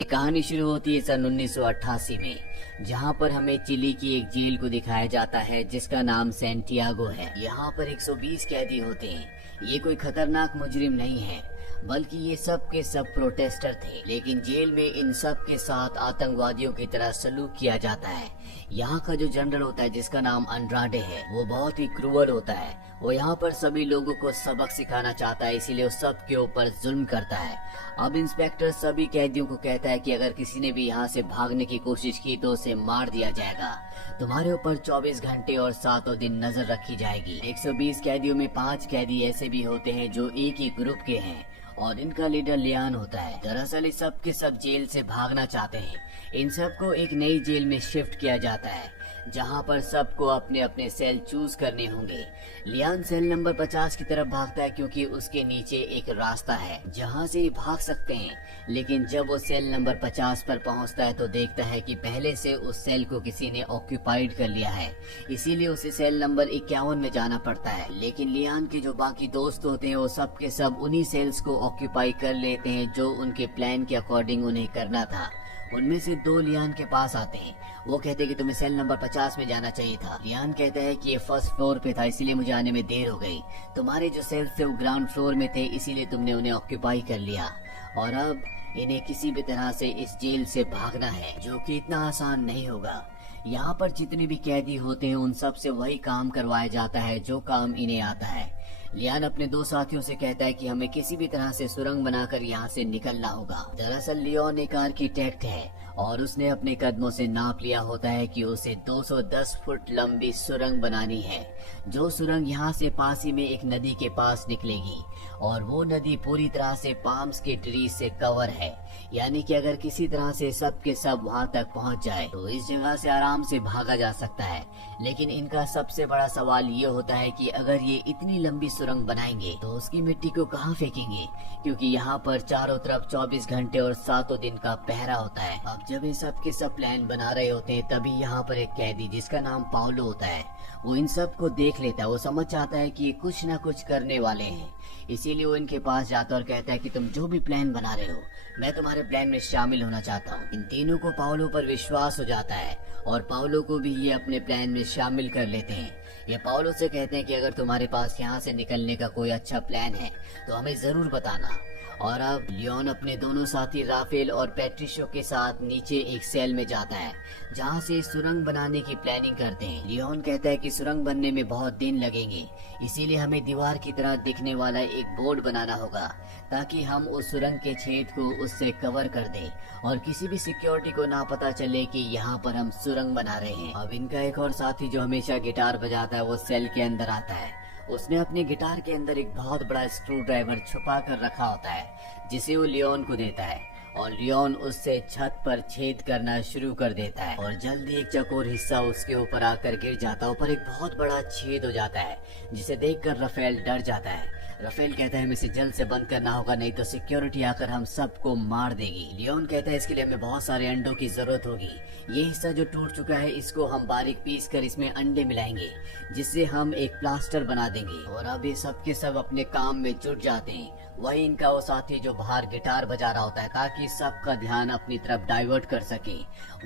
कहानी शुरू होती है सन 1988 में, जहां पर हमें चिली की एक जेल को दिखाया जाता है जिसका नाम सैंटियागो है। यहाँ पर 120 कैदी होते हैं। ये कोई खतरनाक मुजरिम नहीं है, बल्कि ये सब के सब प्रोटेस्टर थे। लेकिन जेल में इन सब के साथ आतंकवादियों की तरह सलूक किया जाता है। यहाँ का जो जनरल होता है जिसका नाम अंड्राडे है, वो बहुत ही क्रूअल होता है। वो यहाँ पर सभी लोगों को सबक सिखाना चाहता है, इसीलिए वो सब के ऊपर जुल्म करता है। अब इंस्पेक्टर सभी कैदियों को कहता है कि अगर किसी ने भी यहाँ से भागने की कोशिश की तो उसे मार दिया जाएगा। तुम्हारे ऊपर 24 घंटे और 7 दिन नजर रखी जाएगी। 120 कैदियों में 5 कैदी ऐसे भी होते हैं जो एक ही ग्रुप के हैं और इनका लीडर लियान होता है। दरअसल इस सब के सब जेल से भागना चाहते हैं। इन सबको एक नई जेल में शिफ्ट किया जाता है जहां पर सबको अपने अपने सेल चूज करने होंगे। लियान सेल नंबर 50 की तरफ भागता है क्योंकि उसके नीचे एक रास्ता है जहां से ये भाग सकते हैं। लेकिन जब वो सेल नंबर 50 पर पहुंचता है तो देखता है कि पहले से उस सेल को किसी ने ऑक्यूपाइड कर लिया है, इसीलिए उसे सेल नंबर 51 में जाना पड़ता है। लेकिन लियान के जो बाकी दोस्त होते हैं वो सब के सब उन्हीं सेल्स को ऑक्यूपाई कर लेते हैं जो उनके प्लान के अकॉर्डिंग उन्हें करना था। उनमें से 2 लियान के पास आते हैं। वो कहते हैं कि तुम्हें सेल नंबर 50 में जाना चाहिए था। लियान कहता है कि ये फर्स्ट फ्लोर पे था, इसीलिए मुझे आने में देर हो गई। तुम्हारे जो सेल्स थे वो ग्राउंड फ्लोर में थे, इसीलिए तुमने उन्हें ऑक्यूपाई कर लिया और अब इन्हें किसी भी तरह से इस जेल से भागना है, जो कि इतना आसान नहीं होगा। यहाँ पर जितने भी कैदी होते हैं उन सब से वही काम करवाया जाता है जो काम इन्हें आता है। लियान अपने 2 साथियों से कहता है कि हमें किसी भी तरह से सुरंग बनाकर यहाँ से निकलना होगा। दरअसल लियोन एक आर्किटेक्ट है और उसने अपने कदमों से नाप लिया होता है कि उसे 210 फुट लंबी सुरंग बनानी है। जो सुरंग यहाँ से पास ही में एक नदी के पास निकलेगी और वो नदी पूरी तरह से पाम्स के ट्रीज से कवर है, यानी कि अगर किसी तरह से सब के सब वहाँ तक पहुँच जाए तो इस जगह से आराम से भागा जा सकता है। लेकिन इनका सबसे बड़ा सवाल ये होता है कि अगर ये इतनी लंबी सुरंग बनाएंगे तो उसकी मिट्टी को कहाँ फेंकेंगे, क्योंकि यहाँ पर चारों तरफ 24 घंटे और 7 दिन का पहरा होता है। अब जब ये सब के सब प्लान बना रहे होते हैं तभी यहाँ पर एक कैदी जिसका नाम पाउलो होता है, वो इन सब को देख लेता है। वो समझ जाता है कि ये कुछ न कुछ करने वाले हैं, इसीलिए वो इनके पास जाता है और कहता है कि तुम जो भी प्लान बना रहे हो मैं तुम्हारे प्लान में शामिल होना चाहता हूँ। इन तीनों को पाउलो पर विश्वास हो जाता है और पाउलो को भी ये अपने प्लान में शामिल कर लेते हैं। ये पाउलो से कहते हैं कि अगर तुम्हारे पास यहाँ से निकलने का कोई अच्छा प्लान है तो हमें जरूर बताना। और अब लियोन अपने दोनों साथी राफेल और पैट्रिशो के साथ नीचे एक सेल में जाता है जहाँ से सुरंग बनाने की प्लानिंग करते हैं। लियोन कहता है कि सुरंग बनने में बहुत दिन लगेंगे, इसीलिए हमें दीवार की तरह दिखने वाला एक बोर्ड बनाना होगा ताकि हम उस सुरंग के छेद को उससे कवर कर दें और किसी भी सिक्योरिटी को ना पता चले कि यहाँ पर हम सुरंग बना रहे हैं। अब इनका एक और साथी जो हमेशा गिटार बजाता है वो सेल के अंदर आता है। उसने अपने गिटार के अंदर एक बहुत बड़ा स्क्रू ड्राइवर छुपा कर रखा होता है जिसे वो लियोन को देता है और लियोन उससे छत पर छेद करना शुरू कर देता है और जल्दी एक चकोर हिस्सा उसके ऊपर आकर गिर जाता है। ऊपर एक बहुत बड़ा छेद हो जाता है जिसे देखकर राफेल डर जाता है। राफेल कहता है हमें इसे जल्द से बंद करना होगा, नहीं तो सिक्योरिटी आकर हम सबको मार देगी। लियोन कहता है इसके लिए हमें बहुत सारे अंडों की जरूरत होगी। ये हिस्सा जो टूट चुका है इसको हम बारीक पीस कर इसमें अंडे मिलाएंगे जिससे हम एक प्लास्टर बना देंगे। और अब ये सब के सब अपने काम में जुट जाते हैं। वही इनका वो साथी जो बाहर गिटार बजा रहा होता है ताकि सबका ध्यान अपनी तरफ डाइवर्ट कर सके,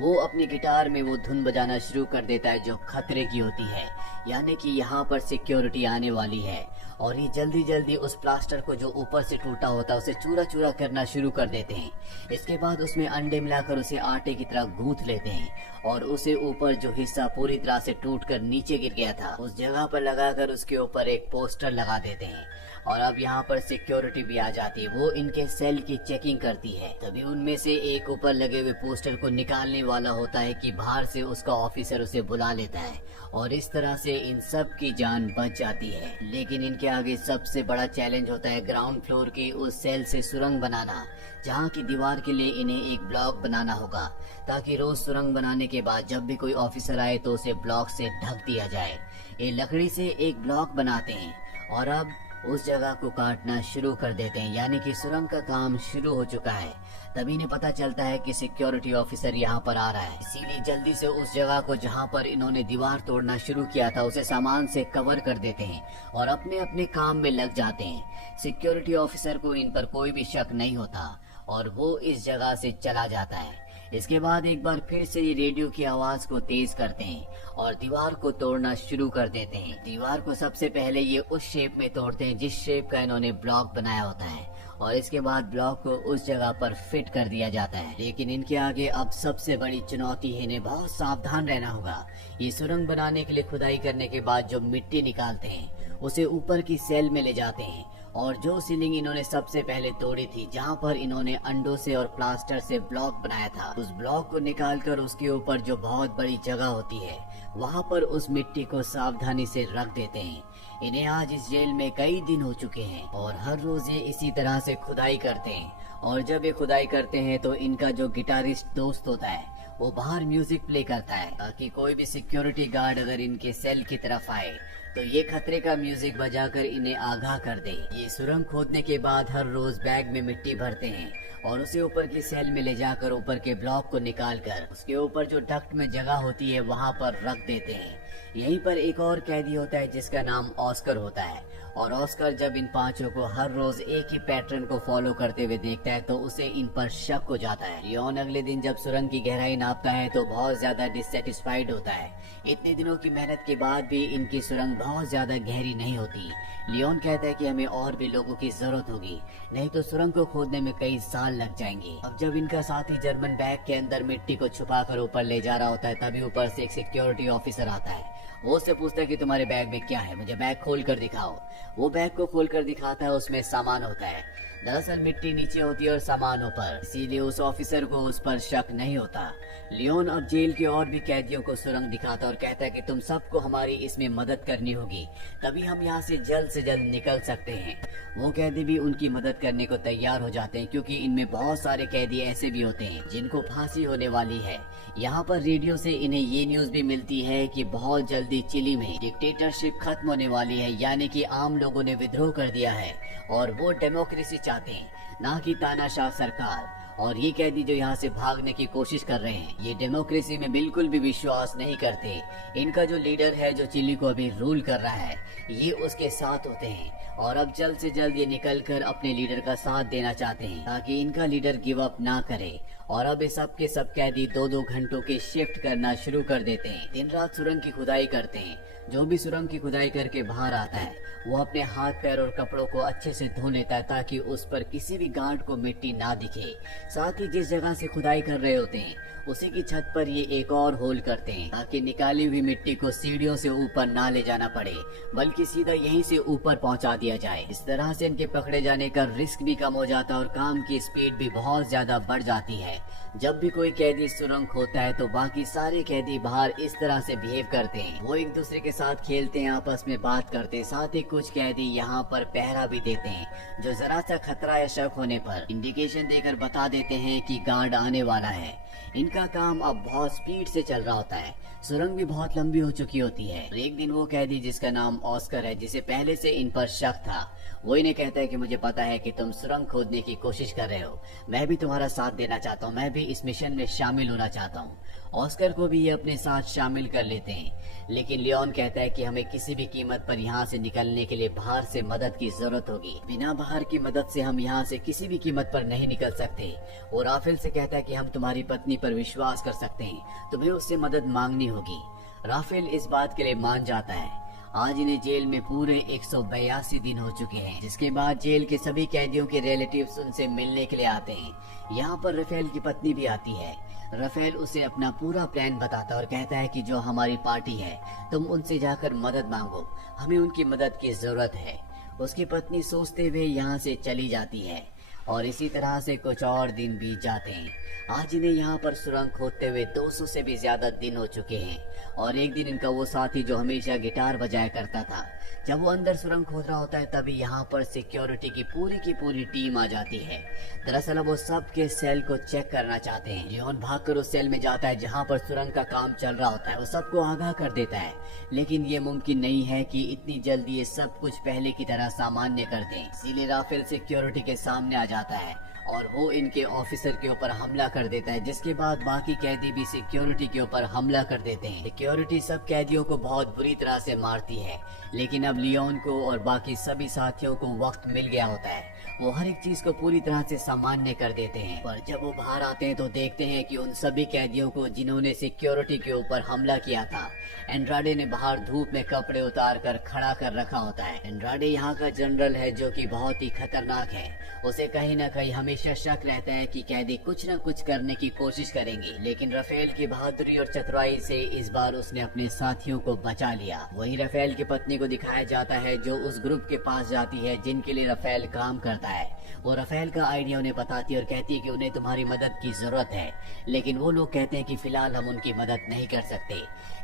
वो अपनी गिटार में वो धुन बजाना शुरू कर देता है जो खतरे की होती है, यानी कि यहाँ पर सिक्योरिटी आने वाली है। और ये जल्दी जल्दी उस प्लास्टर को जो ऊपर से टूटा होता है उसे चूरा चूरा करना शुरू कर देते हैं। इसके बाद उसमें अंडे मिलाकर उसे आटे की तरह गूंथ लेते हैं और उसे ऊपर जो हिस्सा पूरी तरह से टूटकर नीचे गिर गया था उस जगह पर लगाकर उसके ऊपर एक पोस्टर लगा देते हैं। और अब यहाँ पर सिक्योरिटी भी आ जाती है, वो इनके सेल की चेकिंग करती है। तभी उनमें से एक ऊपर लगे हुए पोस्टर को निकालने वाला होता है कि बाहर से उसका ऑफिसर उसे बुला लेता है और इस तरह से इन सब की जान बच जाती है। लेकिन इनके आगे सबसे बड़ा चैलेंज होता है ग्राउंड फ्लोर की उस सेल से सुरंग बनाना, जहाँ की दीवार के लिए इन्हें एक ब्लॉक बनाना होगा ताकि रोज सुरंग बनाने के बाद जब भी कोई ऑफिसर आए तो उसे ब्लॉक से ढक दिया जाए। ये लकड़ी से एक ब्लॉक बनाते हैं और अब उस जगह को काटना शुरू कर देते हैं, यानी कि सुरंग का काम शुरू हो चुका है। तभी इन्हें पता चलता है कि सिक्योरिटी ऑफिसर यहाँ पर आ रहा है, इसीलिए जल्दी से उस जगह को जहाँ पर इन्होंने दीवार तोड़ना शुरू किया था उसे सामान से कवर कर देते हैं और अपने अपने काम में लग जाते हैं। सिक्योरिटी ऑफिसर को इन पर कोई भी शक नहीं होता और वो इस जगह से चला जाता है। इसके बाद एक बार फिर से ये रेडियो की आवाज को तेज करते हैं और दीवार को तोड़ना शुरू कर देते हैं। दीवार को सबसे पहले ये उस शेप में तोड़ते हैं जिस शेप का इन्होंने ब्लॉक बनाया होता है, और इसके बाद ब्लॉक को उस जगह पर फिट कर दिया जाता है। लेकिन इनके आगे अब सबसे बड़ी चुनौती है, इन्हें बहुत सावधान रहना होगा। ये सुरंग बनाने के लिए खुदाई करने के बाद जो मिट्टी निकालते हैं उसे ऊपर की सेल में ले जाते हैं, और जो सीलिंग इन्होंने सबसे पहले तोड़ी थी, जहां पर इन्होंने अंडों से और प्लास्टर से ब्लॉक बनाया था, उस ब्लॉक को निकालकर उसके ऊपर जो बहुत बड़ी जगह होती है वहां पर उस मिट्टी को सावधानी से रख देते हैं। इन्हें आज इस जेल में कई दिन हो चुके हैं और हर रोज ये इसी तरह से खुदाई करते हैं। और जब ये खुदाई करते हैं तो इनका जो गिटारिस्ट दोस्त होता है वो बाहर म्यूजिक प्ले करता है, ताकि कोई भी सिक्योरिटी गार्ड अगर इनके सेल की तरफ आए तो ये खतरे का म्यूजिक बजाकर इन्हें आगाह कर दे। ये सुरंग खोदने के बाद हर रोज बैग में मिट्टी भरते हैं और उसे ऊपर की सेल में ले जाकर ऊपर के ब्लॉक को निकालकर उसके ऊपर जो डक्ट में जगह होती है वहां पर रख देते हैं। यहीं पर एक और कैदी होता है जिसका नाम ऑस्कर होता है, और ऑस्कर जब इन पांचों को हर रोज एक ही पैटर्न को फॉलो करते हुए देखता है तो उसे इन पर शक हो जाता है। लियोन अगले दिन जब सुरंग की गहराई नापता है तो बहुत ज्यादा डिससेटिस्फाइड होता है। इतने दिनों की मेहनत के बाद भी इनकी सुरंग बहुत ज्यादा गहरी नहीं होती। लियोन कहता है कि हमें और भी लोगों की जरूरत होगी, नहीं तो सुरंग को खोदने में कई साल लग जाएंगे। अब जब इनका साथी जर्मन बैग के अंदर मिट्टी को छुपाकर ऊपर ले जा रहा होता है, तभी ऊपर से एक सिक्योरिटी ऑफिसर आता है। वो उससे पूछता है कि तुम्हारे बैग में क्या है, मुझे बैग खोल कर दिखाओ। वो बैग को खोल कर दिखाता है, उसमें सामान होता है। दरअसल मिट्टी नीचे होती है और सामान ऊपर, इसीलिए उस ऑफिसर को उस पर शक नहीं होता। लियोन अब जेल के और भी कैदियों को सुरंग दिखाता और कहता है कि तुम सबको हमारी इसमें मदद करनी होगी, तभी हम यहाँ से जल्द निकल सकते हैं। वो कैदी भी उनकी मदद करने को तैयार हो जाते हैं, क्योंकि इनमें बहुत सारे कैदी ऐसे भी होते हैं जिनको फांसी होने वाली है। यहाँ पर रेडियो से इन्हें ये न्यूज भी मिलती है कि बहुत जल्दी चिली में डिक्टेटरशिप खत्म होने वाली है, यानी कि आम लोगों ने विद्रोह कर दिया है और वो डेमोक्रेसी चाहते हैं, ना कि तानाशाह सरकार। और ये कैदी जो यहाँ से भागने की कोशिश कर रहे हैं, ये डेमोक्रेसी में बिल्कुल भी विश्वास नहीं करते। इनका जो लीडर है, जो चिली को अभी रूल कर रहा है, ये उसके साथ होते हैं और अब जल्द से जल्द ये निकलकर अपने लीडर का साथ देना चाहते हैं, ताकि इनका लीडर गिव अप ना करे। और अब ये सब के सब कैदी 2-2 घंटों की शिफ्ट करना शुरू कर देते हैं। दिन रात सुरंग की खुदाई करते हैं। जो भी सुरंग की खुदाई करके बाहर आता है वो अपने हाथ पैर और कपड़ों को अच्छे से धो लेता है, ताकि उस पर किसी भी गार्ड को मिट्टी ना दिखे। साथ ही जिस जगह से खुदाई कर रहे होते हैं उसी की छत पर ये एक और होल करते हैं, ताकि निकाली हुई मिट्टी को सीढ़ियों से ऊपर ना ले जाना पड़े, बल्कि सीधा यहीं से ऊपर पहुंचा दिया जाए। इस तरह से इनके पकड़े जाने का रिस्क भी कम हो जाता है और काम की स्पीड भी बहुत ज्यादा बढ़ जाती है। जब भी कोई कैदी सुरंग खोता है तो बाकी सारे कैदी बाहर इस तरह से बिहेव करते हैं। वो एक दूसरे के साथ खेलते हैं, आपस में बात करते हैं। साथ ही कुछ कैदी यहाँ पर पहरा भी देते हैं, जो जरा सा खतरा या शक होने पर इंडिकेशन देकर बता देते हैं कि गार्ड आने वाला है। इनका काम अब बहुत स्पीड से चल रहा होता है। सुरंग भी बहुत लंबी हो चुकी होती है। एक दिन वो कैदी जिसका नाम ऑस्कर है, जिसे पहले से इन पर शक था, वो इन्हें कहता है कि मुझे पता है कि तुम सुरंग खोदने की कोशिश कर रहे हो, मैं भी तुम्हारा साथ देना चाहता हूँ, मैं भी इस मिशन में शामिल होना चाहता हूँ। ऑस्कर को भी ये अपने साथ शामिल कर लेते हैं, लेकिन लियोन कहता है कि हमें किसी भी कीमत पर यहाँ से निकलने के लिए बाहर से मदद की जरूरत होगी। बिना बाहर की मदद से हम यहाँ से किसी भी कीमत पर नहीं निकल सकते। वो राफेल से कहता है कि हम तुम्हारी पत्नी पर विश्वास कर सकते हैं, तुम्हें उससे मदद मांगनी होगी। राफेल इस बात के लिए मान जाता है। आज इन्हें जेल में पूरे 182 दिन हो चुके हैं, जिसके बाद जेल के सभी कैदियों के रिलेटिव्स उनसे मिलने के लिए आते हैं। यहाँ पर राफेल की पत्नी भी आती है। राफेल उसे अपना पूरा प्लान बताता है और कहता है कि जो हमारी पार्टी है, तुम उनसे जाकर मदद मांगो, हमें उनकी मदद की जरूरत है। उसकी पत्नी सोचते हुए यहाँ से चली जाती है और इसी तरह से कुछ और दिन बीत जाते हैं। आज इन्हें यहाँ पर सुरंग खोदते हुए 200 से भी ज्यादा दिन हो चुके हैं। और एक दिन इनका वो साथी जो हमेशा गिटार बजाया करता था, जब वो अंदर सुरंग खोद रहा होता है, तभी यहाँ पर सिक्योरिटी की पूरी टीम आ जाती है। दरअसल वो सब के सेल को चेक करना चाहते हैं। लियोन भागकर उस सेल में जाता है जहाँ पर सुरंग का काम चल रहा होता है। वो सबको आगाह कर देता है, लेकिन ये मुमकिन नहीं है कि इतनी जल्दी ये सब कुछ पहले की तरह सामान्य कर दें। इसीलिए राफेल सिक्योरिटी के सामने आ जाता है और वो इनके ऑफिसर के ऊपर हमला कर देता है, जिसके बाद बाकी कैदी भी सिक्योरिटी के ऊपर हमला कर देते हैं। सिक्योरिटी सब कैदियों को बहुत बुरी तरह से मारती है, लेकिन अब लियोन को और बाकी सभी साथियों को वक्त मिल गया होता है। वो हर एक चीज को पूरी तरह से सामान्य कर देते हैं। पर जब वो बाहर आते हैं तो देखते हैं कि उन सभी कैदियों को जिन्होंने सिक्योरिटी के ऊपर हमला किया था, एंड्राडे ने बाहर धूप में कपड़े उतार कर खड़ा कर रखा होता है। एंड्राडे यहाँ का जनरल है जो कि बहुत ही खतरनाक है। उसे कहीं न कहीं हमेशा शक रहता है कि कैदी कुछ न कुछ करने की कोशिश करेंगे, लेकिन राफेल की बहादुरी और चतुराई से इस बार उसने अपने साथियों को बचा लिया। वहीं राफेल की पत्नी को दिखाया जाता है जो उस ग्रुप के पास जाती है जिनके लिए राफेल काम करता है। वो राफेल का आइडिया उन्हें बताती है और कहती है कि उन्हें तुम्हारी मदद की जरूरत है, लेकिन वो लोग कहते हैं कि फिलहाल हम उनकी मदद नहीं कर सकते।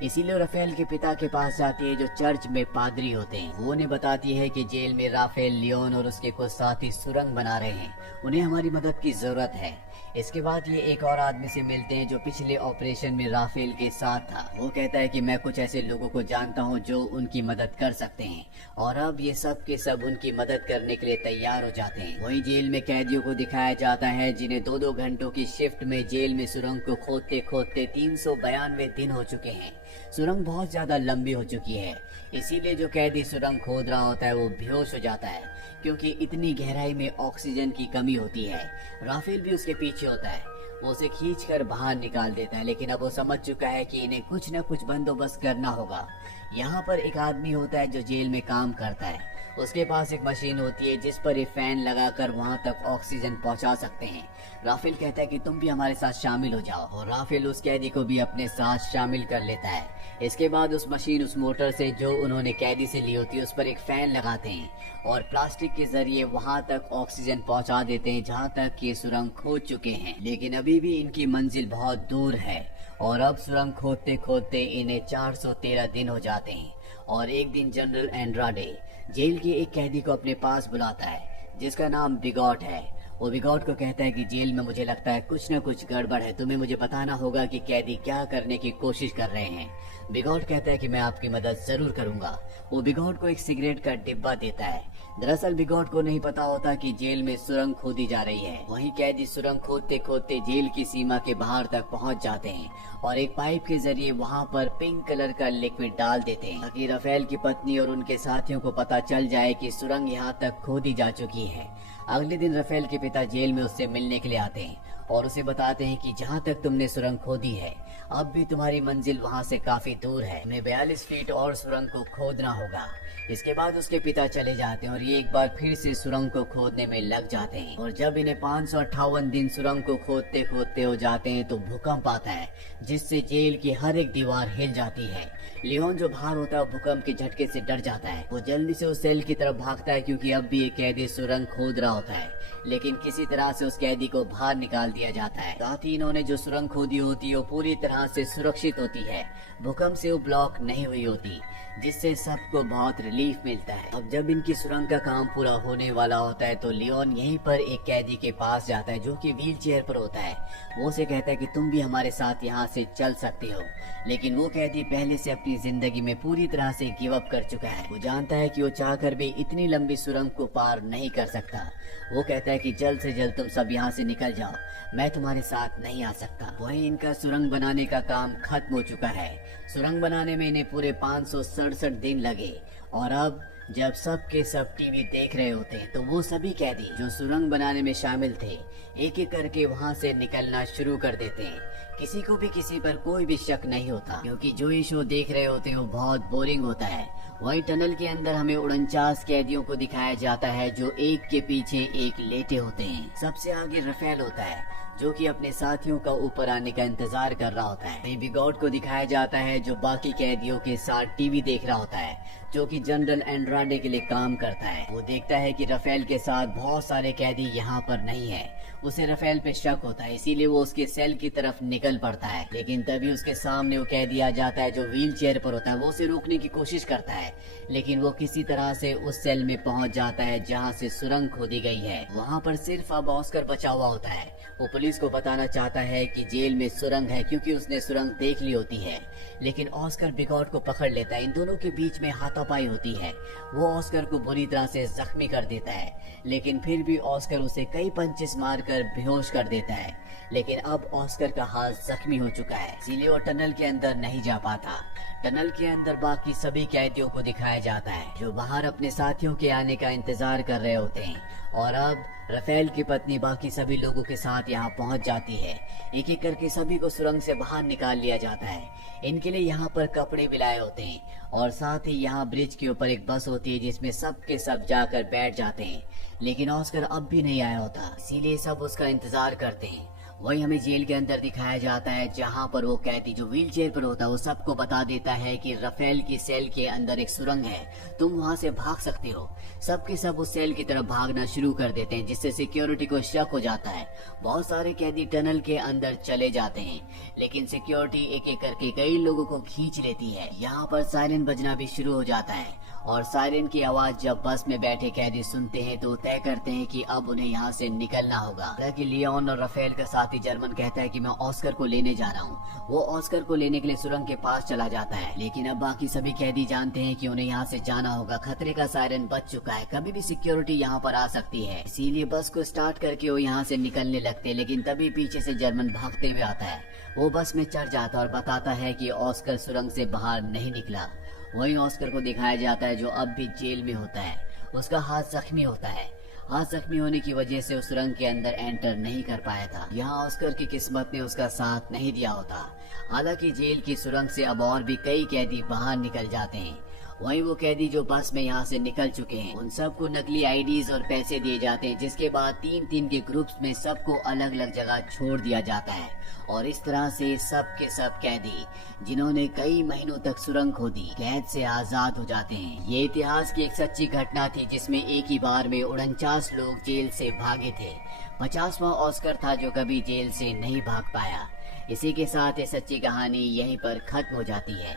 इसीलिए राफेल के पिता के पास जाती है जो चर्च में पादरी होते हैं। वो उन्हें बताती है कि जेल में राफेल, लियोन और उसके कुछ साथी सुरंग बना रहे हैं, उन्हें हमारी मदद की जरूरत है। इसके बाद ये एक और आदमी से मिलते हैं जो पिछले ऑपरेशन में राफेल के साथ था। वो कहता है कि मैं कुछ ऐसे लोगों को जानता हूँ जो उनकी मदद कर सकते हैं, और अब ये सब के सब उनकी मदद करने के लिए तैयार हो जाते हैं। वहीं जेल में कैदियों को दिखाया जाता है जिन्हें 2-2 घंटों की शिफ्ट में जेल में सुरंग को खोदते खोदते 392 दिन हो चुके हैं। सुरंग बहुत ज्यादा लंबी हो चुकी है, इसीलिए जो कैदी सुरंग खोद रहा होता है वो बेहोश हो जाता है, क्योंकि इतनी गहराई में ऑक्सीजन की कमी होती है। राफेल भी उसके पीछे होता है, वो उसे खींचकर बाहर निकाल देता है, लेकिन अब वो समझ चुका है कि इन्हें कुछ न कुछ बंदोबस्त करना होगा। यहाँ पर एक आदमी होता है जो जेल में काम करता है। उसके पास एक मशीन होती है जिस पर ये फैन लगाकर वहाँ तक ऑक्सीजन पहुँचा सकते हैं। राफेल कहता है कि तुम भी हमारे साथ शामिल हो जाओ, और राफेल उस कैदी को भी अपने साथ शामिल कर लेता है। इसके बाद उस मशीन, उस मोटर से जो उन्होंने कैदी से ली होती है, उस पर एक फैन लगाते हैं और प्लास्टिक के जरिए वहां तक ऑक्सीजन पहुंचा देते हैं जहां तक ये सुरंग खोद चुके हैं। लेकिन अभी भी इनकी मंजिल बहुत दूर है, और अब सुरंग खोदते खोदते इन्हें 413 दिन हो जाते हैं। और एक दिन जनरल एंड्राडे जेल के एक कैदी को अपने पास बुलाता है जिसका नाम बिगॉट है। वो बिगॉट को कहता है कि जेल में मुझे लगता है कुछ न कुछ गड़बड़ है, तुम्हें मुझे बताना होगा कि कैदी क्या करने की कोशिश कर रहे हैं। बिगॉट कहता है कि मैं आपकी मदद जरूर करूंगा। वो बिगॉट को एक सिगरेट का डिब्बा देता है। दरअसल बिगॉट को नहीं पता होता कि जेल में सुरंग खोदी जा रही है। वहीं कैदी सुरंग खोदते खोदते जेल की सीमा के बाहर तक पहुंच जाते हैं और एक पाइप के जरिए वहां पर पिंक कलर का लिक्विड डाल देते हैं ताकि राफेल की पत्नी और उनके साथियों को पता चल जाए कि सुरंग यहाँ तक खोदी जा चुकी है। अगले दिन राफेल के पिता जेल में उससे मिलने के लिए आते हैं और उसे बताते हैं कि जहाँ तक तुमने सुरंग खोदी है अब भी तुम्हारी मंजिल वहाँ से काफी दूर है, हमें 42 फीट और सुरंग को खोदना होगा। इसके बाद उसके पिता चले जाते हैं और ये एक बार फिर से सुरंग को खोदने में लग जाते हैं। और जब इन्हें 558 दिन सुरंग को खोदते खोदते हो जाते हैं तो भूकंप आता है जिससे जेल की हर एक दीवार हिल जाती है। लियोन जो बाहर होता है भूकंप के झटके से डर जाता है। वो जल्दी से उस सेल की तरफ भागता है क्योंकि अब भी एक कैदी सुरंग खोद रहा होता है, लेकिन किसी तरह से उस कैदी को बाहर निकाल दिया जाता है। साथ ही इन्होंने जो सुरंग खोदी होती है वो पूरी तरह से सुरक्षित होती है, भूकंप से वो ब्लॉक नहीं हुई होती, जिससे सबको बहुत रिलीफ मिलता है। अब जब इनकी सुरंग का काम पूरा होने वाला होता है तो लियोन यहीं पर एक कैदी के पास जाता है जो कि व्हील चेयर पर होता है। वो उसे कहता है कि तुम भी हमारे साथ यहाँ से चल सकते हो, लेकिन वो कैदी पहले से अपनी जिंदगी में पूरी तरह से गिव अप कर चुका है। वो जानता है कि वो चाहकर भी इतनी लंबी सुरंग को पार नहीं कर सकता। वो कहता है कि जल्द से जल्द तुम सब यहाँ से निकल जाओ, मैं तुम्हारे साथ नहीं आ सकता। वहीं इनका सुरंग बनाने का काम खत्म हो चुका है। सुरंग बनाने में इन्हें पूरे 567 दिन लगे और अब जब सब के सब टीवी देख रहे होते हैं तो वो सभी कैदी जो सुरंग बनाने में शामिल थे एक एक करके वहाँ से निकलना शुरू कर देते हैं। किसी को भी किसी पर कोई भी शक नहीं होता क्योंकि जो ये शो देख रहे होते हैं वो बहुत बोरिंग होता है। वही टनल के अंदर हमें 49 कैदियों को दिखाया जाता है जो एक के पीछे एक लेटे होते हैं। सबसे आगे राफेल होता है जो कि अपने साथियों का ऊपर आने का इंतजार कर रहा होता है। बिगॉट को दिखाया जाता है जो बाकी कैदियों के साथ टीवी देख रहा होता है, जो कि जनरल एंड्राडे के लिए काम करता है। वो देखता है कि राफेल के साथ बहुत सारे कैदी यहाँ पर नहीं है। उसे राफेल पे शक होता है, इसीलिए वो उसके सेल की तरफ निकल पड़ता है, लेकिन तभी उसके सामने वो कैदी आ जाता है जो व्हील चेयर पर होता है। वो उसे रोकने की कोशिश करता है, लेकिन वो किसी तरह से उस सेल में पहुंच जाता है जहाँ से सुरंग खोदी गई है। वहाँ पर सिर्फ अब ऑस्कर बचा हुआ होता है। वो पुलिस पुलिस को बताना चाहता है कि जेल में सुरंग है क्योंकि उसने सुरंग देख ली होती है, लेकिन ऑस्कर बिगॉट को पकड़ लेता है। इन दोनों के बीच में हाथापाई होती है। वो ऑस्कर को बुरी तरह से जख्मी कर देता है, लेकिन फिर भी ऑस्कर उसे कई पंचेस मारकर बेहोश कर देता है। लेकिन अब ऑस्कर का हाथ जख्मी हो चुका है, इसीलिए वो टनल के अंदर नहीं जा पाता। टनल के अंदर बाकी सभी कैदियों को दिखाया जाता है जो बाहर अपने साथियों के आने का इंतजार कर रहे होते हैं। और अब राफेल की पत्नी बाकी सभी लोगों के साथ यहाँ पहुँच जाती है। एक एक करके सभी को सुरंग से बाहर निकाल लिया जाता है। इनके लिए यहाँ पर कपड़े भी लाए होते हैं और साथ ही यहाँ ब्रिज के ऊपर एक बस होती है जिसमें सब के सब जाकर बैठ जाते हैं। लेकिन ऑस्कर अब भी नहीं आया होता, इसीलिए सब उसका इंतजार करते हैं। वही हमें जेल के अंदर दिखाया जाता है जहाँ पर वो कैदी जो व्हील चेयर पर होता है वो सबको बता देता है कि राफेल की सेल के अंदर एक सुरंग है, तुम वहाँ से भाग सकते हो। सबके सब उस सेल की तरफ भागना शुरू कर देते हैं, जिससे सिक्योरिटी को शक हो जाता है। बहुत सारे कैदी टनल के अंदर चले जाते हैं, लेकिन सिक्योरिटी एक एक करके कई लोगों को खींच लेती है। यहाँ पर सायरन बजना भी शुरू हो जाता है और सायरन की आवाज जब बस में बैठे कैदी सुनते हैं तो तय करते हैं कि अब उन्हें यहाँ से निकलना होगा। हालांकि लियोन और राफेल का साथी जर्मन कहता है कि मैं ऑस्कर को लेने जा रहा हूँ। वो ऑस्कर को लेने के लिए सुरंग के पास चला जाता है, लेकिन अब बाकी सभी कैदी जानते हैं कि उन्हें यहाँ से जाना होगा। खतरे का सायरन बज चुका है, कभी भी सिक्योरिटी यहाँ पर आ सकती है, इसीलिए बस को स्टार्ट करके वो यहाँ से निकलने लगते हैं। लेकिन तभी पीछे से जर्मन भागते हुए आता है। वो बस में चढ़ जाता है और बताता है कि ऑस्कर सुरंग से बाहर नहीं निकला। वही ऑस्कर को दिखाया जाता है जो अब भी जेल में होता है। उसका हाथ जख्मी होता है। हाथ जख्मी होने की वजह से उस सुरंग के अंदर एंटर नहीं कर पाया था। यहाँ ऑस्कर की किस्मत ने उसका साथ नहीं दिया होता। हालांकि जेल की सुरंग से अब और भी कई कैदी बाहर निकल जाते हैं। वहीं वो कैदी जो बस में यहाँ से निकल चुके हैं उन सबको नकली आईडीज और पैसे दिए जाते हैं, जिसके बाद 3-3 के ग्रुप्स में सबको अलग अलग जगह छोड़ दिया जाता है। और इस तरह से सब के सब कैदी जिन्होंने कई महीनों तक सुरंग खोदी कैद से आजाद हो जाते हैं। ये इतिहास की एक सच्ची घटना थी जिसमें एक ही बार में 49 लोग जेल से भागे थे। 50वां ऑस्कर था जो कभी जेल से नहीं भाग पाया। इसी के साथ ये सच्ची कहानी यहीं पर खत्म हो जाती है।